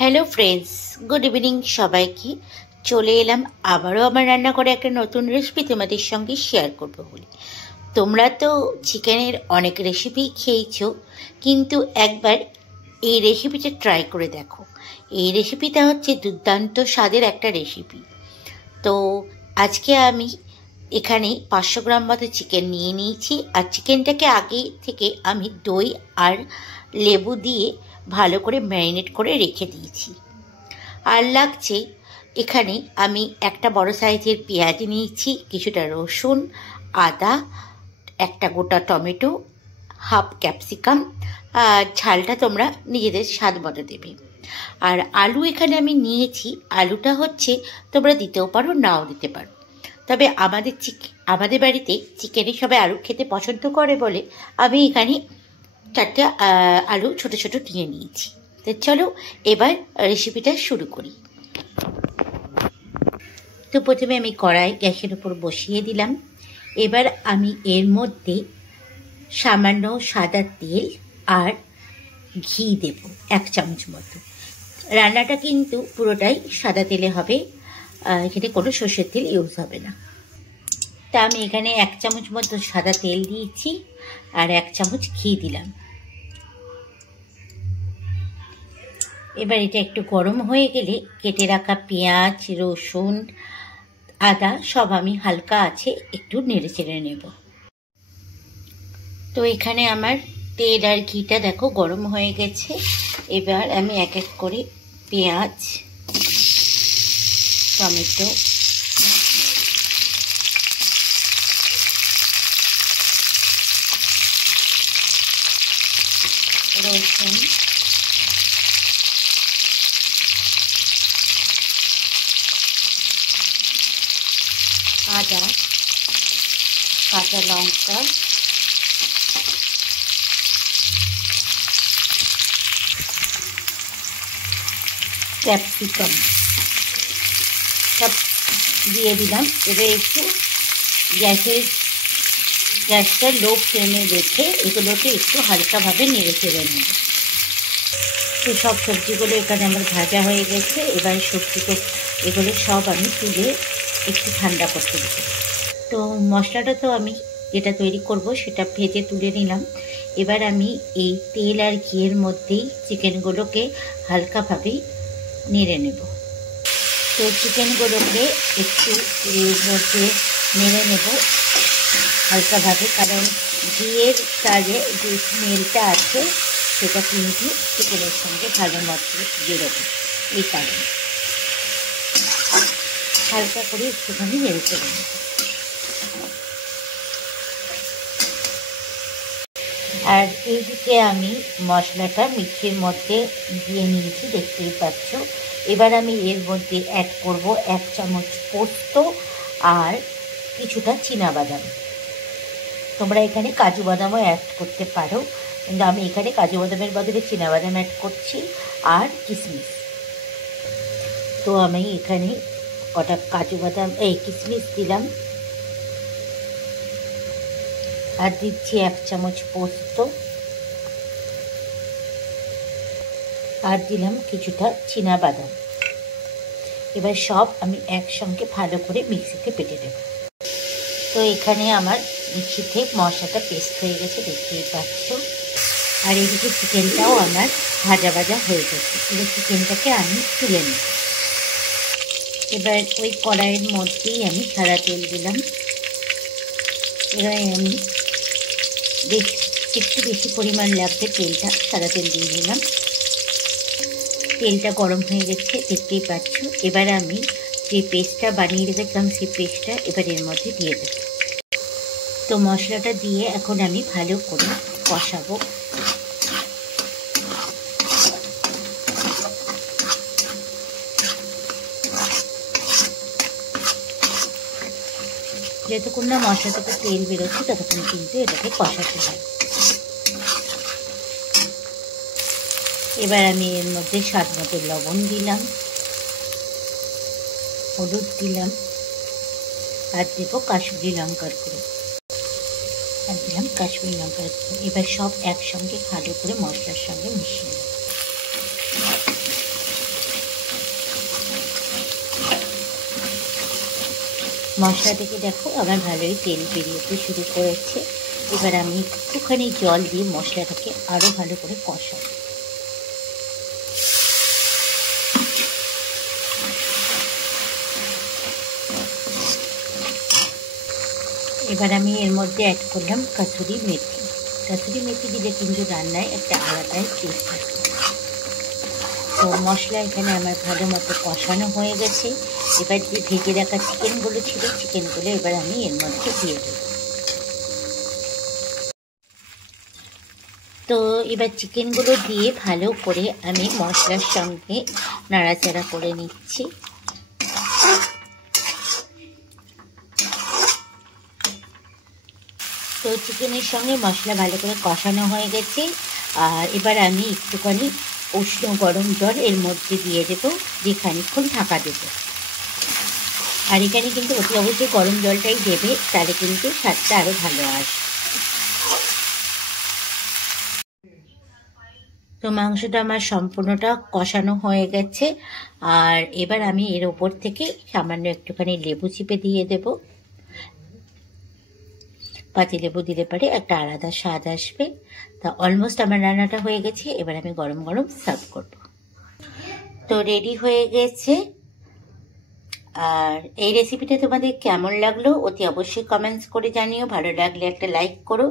Hello friends, good evening সবাইকে। চলে এলাম আবারও আমার রান্না করে একটা নতুন রেসিপি তোমাদের সঙ্গে শেয়ার করবো বলে। তোমরা তো চিকেনের অনেক রেসিপি খেয়েছো, কিন্তু একবার এই রেসিপিটা ট্রাই করে দেখো। এই রেসিপিটা হচ্ছে দুর্দান্ত স্বাদের একটা রেসিপি। তো আজকে আমি এখানে 500 গ্রাম মতো চিকেন নিয়ে নিয়েছি, আর চিকেনটাকে আগে থেকে আমি দই আর লেবু দিয়ে ভালো করে ম্যারিনেট করে রেখে দিয়েছি। আর লাগছে এখানে আমি একটা বড় সাইজের পেঁয়াজ নিয়েছি, কিছুটা রসুন, আদা, একটা গোটা টমেটো, হাফ ক্যাপসিকাম। ঝালটা তোমরা নিজেদের স্বাদ মতো দেবে। আর আলু এখানে আমি নিয়েছি। আলুটা হচ্ছে তোমরা দিতেও পারো, নাও দিতে পারো, তবে আমাদের বাড়িতে চিকেনে সবাই আলু খেতে পছন্দ করে বলে আমি এখানে 4টে আলু ছোট ছোট নিয়ে নিয়েছি। তো চলো এবার রেসিপিটা শুরু করি। তো প্রথমে আমি কড়াই গ্যাসের উপর বসিয়ে দিলাম। এবার আমি এর মধ্যে সামান্য সাদা তেল আর ঘি দেব 1 চামচ মতো। রান্নাটা কিন্তু পুরোটাই সাদা তেলে হবে, এখানে কোনো সর্ষের তেল ইউজ হবে না। তা আমি এখানে 1 চামচ মতো সাদা তেল দিয়েছি আর 1 চামচ ঘি দিলাম। এবার এটা একটু গরম হয়ে গেলে কেটে রাখা পেঁয়াজ, রসুন, আদা সব আমি হালকা আছে একটু নেড়ে চেড়ে নেব। তো এখানে আমার তেল আর ঘিটা দেখো গরম হয়ে গেছে। এবার আমি এক এক করে পেঁয়াজ, টমেটো, রসুন, আদা, কাঁচা লঙ্কা, ক্যাপসিকাম সব দিয়ে দিলাম। এবার একটু গ্যাসটা লো ফ্লেমে রেখে এগুলোকে একটু হালকাভাবে নেড়ে চেড়ে নেব। তো সব সবজিগুলো এখানে আমার ভাজা হয়ে গেছে। এবার এগুলো সব আমি তুলে একটু ঠান্ডা করতে দেবো। তো মশলাটা তো আমি যেটা তৈরি করব সেটা ভেজে তুলে নিলাম। এবার আমি এই তেল আর ঘিয়ের মধ্যেই চিকেনগুলোকে হালকাভাবে নেড়ে নেব। তো চিকেনগুলোকে একটু এর মধ্যে নেড়ে নেব হালকাভাবে, কারণ ঘিয়ের কাজে যে স্মেলটা আছে সেটা কিন্তু চিকেনের সঙ্গে ভালো মতো বেরোবে। এই কারণে হালকা করে একটুখানি নেড়ে চেড়ে নেব। আর এইদিকে আমি মশলাটা মিক্সির মধ্যে দিয়ে নিয়েছি, দেখতেই পাচ্ছ। এবার আমি এর মধ্যে অ্যাড করব 1 চামচ পোস্ত আর কিছুটা চীনাবাদাম। তোমরা এখানে কাজু বাদামও অ্যাড করতে পারো, কিন্তু আমি এখানে কাজু বাদামের বদলে চীনাবাদাম অ্যাড করছি আর কিশমিশ। তো আমি এখানে কটা কাজু বাদাম কিশমিশ দিলাম, আর দিচ্ছি 1 চামচ পোস্ত, আর দিলাম কিছুটা চীনাবাদাম। এবার সব আমি একসঙ্গে ভালো করে মিক্সিতে বেটে দেব। তো এখানে আমার মিক্সিতে মশলাটা পেস্ট হয়ে গেছে, দেখতেই পাচ্ছ। আর এদিকে চিকেনটাও আমার ভাজা হয়ে গেছে। এবার চিকেনটাকে আমি তুলে নিই। এবার ওই কড়াইয়ের মধ্যেই আমি সাদা তেল দিলাম। এবার আমি একটু বেশি পরিমাণ লাগবে তেলটা, সাদা তেল দিয়ে দিলাম। তেলটা গরম হয়ে গেছে, দেখতেই পাচ্ছ। এবার আমি যে পেস্টটা বানিয়ে রেখেছিলাম সেই পেস্টটা এবার এর মধ্যে দিয়ে দেব। তো মশলাটা দিয়ে এখন আমি ভালো করে কষাবো। যতক্ষণ না মশলা থেকে তেল বেরোচ্ছে ততক্ষণ কিন্তু এটাকে কষাতে হয়। এবার আমি এর মধ্যে স্বাদ মতো লবণ দিলাম, হলুদ দিলাম, আর দেবো কাশ্মীরি লঙ্কার গুঁড়ো, আর দিলাম কাশ্মীরি লঙ্কার গুঁড়ো। এবার সব একসঙ্গে ভালো করে মশলার সঙ্গে মিশিয়ে নেব। মশলা থেকে দেখো আমার ভালোই তেল বেরিয়েতে শুরু করেছে। এবার আমি একটুখানি জল দিয়ে মশলাটাকে আরও ভালো করে কষাবো। এবার আমি এর মধ্যে অ্যাড করলাম কাসুরি মেথি। কাসুরি মেথি দিলে কিন্তু রান্নায় একটা আলাদাই টেস্ট আসে। তো মশলা এখানে আমার ভালো মতো কষানো হয়ে গেছে। এবার যে ভেজে রাখা চিকেনগুলো ছিল, চিকেনগুলো এবার আমি এর মধ্যে দিয়ে দেব। তো এবার চিকেনগুলো দিয়ে ভালো করে আমি মশলার সঙ্গে নাড়াচাড়া করে নিচ্ছি। তো চিকেনের সঙ্গে মশলা ভালো করে কষানো হয়ে গেছে। আর এবার আমি একটুখানি উষ্ণ গরম জল এর মধ্যে দিয়ে দেবো, দিয়ে খানিকক্ষণ ঢাকা দেবো। আর এখানে কিন্তু অতি অবশ্যই গরম জলটাই দেবে, তাহলে কিন্তু স্বাদটা আরও ভালো আসে। তো মাংসটা আমার সম্পূর্ণটা কষানো হয়ে গেছে। আর এবার আমি এর ওপর থেকে সামান্য একটুখানি লেবু চিপে দিয়ে দেবো। পাতি লেবু দিলে পারে একটা আলাদা স্বাদ আসবে। তা অলমোস্ট আমার রান্নাটা হয়ে গেছে। এবার আমি গরম গরম সার্ভ করব। তো রেডি হয়ে গেছে। আর এই রেসিপিটা তোমাদের কেমন লাগলো অতি অবশ্যই কমেন্টস করে জানিও। ভালো লাগলে একটা লাইক করো।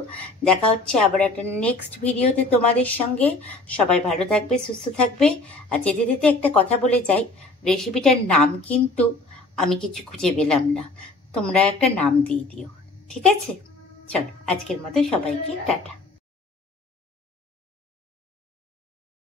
দেখা হচ্ছে আবার একটা নেক্সট ভিডিওতে তোমাদের সঙ্গে। সবাই ভালো থাকবে, সুস্থ থাকবে। আর যেতে যেতে একটা কথা বলে যাই, রেসিপিটার নাম কিন্তু আমি কিছু খুঁজে পেলাম না, তোমরা একটা নাম দিয়ে দিও, ঠিক আছে? চলো আজকের মতো সবাইকে টাটা।